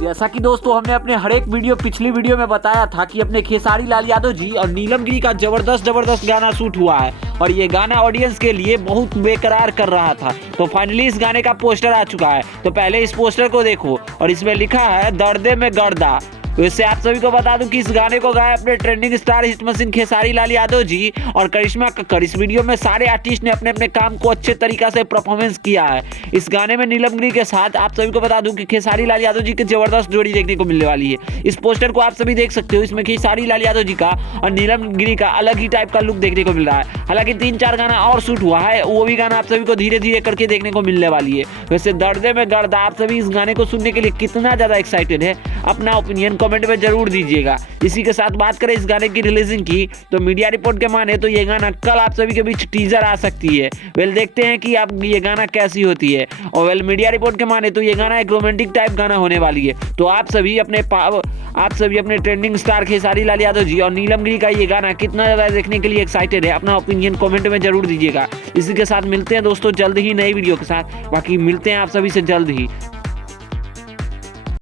जैसा कि दोस्तों हमने अपने हर एक पिछली वीडियो में बताया था कि अपने खेसारी लाल यादव जी और नीलम गिरी का जबरदस्त गाना शूट हुआ है और ये गाना ऑडियंस के लिए बहुत बेकरार कर रहा था। तो फाइनली इस गाने का पोस्टर आ चुका है। तो पहले इस पोस्टर को देखो और इसमें लिखा है दर्दे में गर्दा। तो इससे आप सभी को बता दूं कि इस गाने को गाया अपने trending star hit machine Khesari Lal Yadav ji और करिश्मा कक्कर। इस वीडियो में सारे आर्टिस्ट ने अपने अपने काम को अच्छे तरीका से परफॉर्मेंस किया है। इस गाने में नीलम गिरी के साथ आप सभी को बता दूं कि खेसारी लाल यादव जी की जबरदस्त जोड़ी देखने को मिलने वाली है। इस पोस्टर को आप सभी देख सकते हो। इसमें खेसारी लाल यादव जी का और नीलम गिरी का अलग ही टाइप का लुक देखने को मिल रहा है। हालांकि 3-4 गाना और शूट हुआ है, वो भी गाना आप सभी को धीरे धीरे करके देखने को मिलने वाली है। वैसे दर्दे में गर्दा, आप सभी इस गाने को सुनने के लिए कितना ज्यादा एक्साइटेड है, अपना ओपिनियन कमेंट में जरूर दीजिएगा। इसी के साथ बात करें इस गाने की रिलीजिंग की, तो मीडिया रिपोर्ट के माने तो ये गाना कल आप सभी के बीच टीजर आ सकती है। वेल देखते हैं कि आप ये गाना कैसी होती है। और वेल मीडिया रिपोर्ट के माने तो ये गाना एक रोमांटिक टाइप गाना होने वाली है। तो आप सभी अपने ट्रेंडिंग स्टार खेसारी लाल यादव जी और नीलम गिरी का ये गाना कितना ज्यादा देखने के लिए एक्साइटेड है, अपना ओपिनियन कमेंट में जरूर दीजिएगा। इसी के साथ मिलते हैं दोस्तों जल्द ही नई वीडियो के साथ। बाकी मिलते हैं आप सभी से जल्द ही।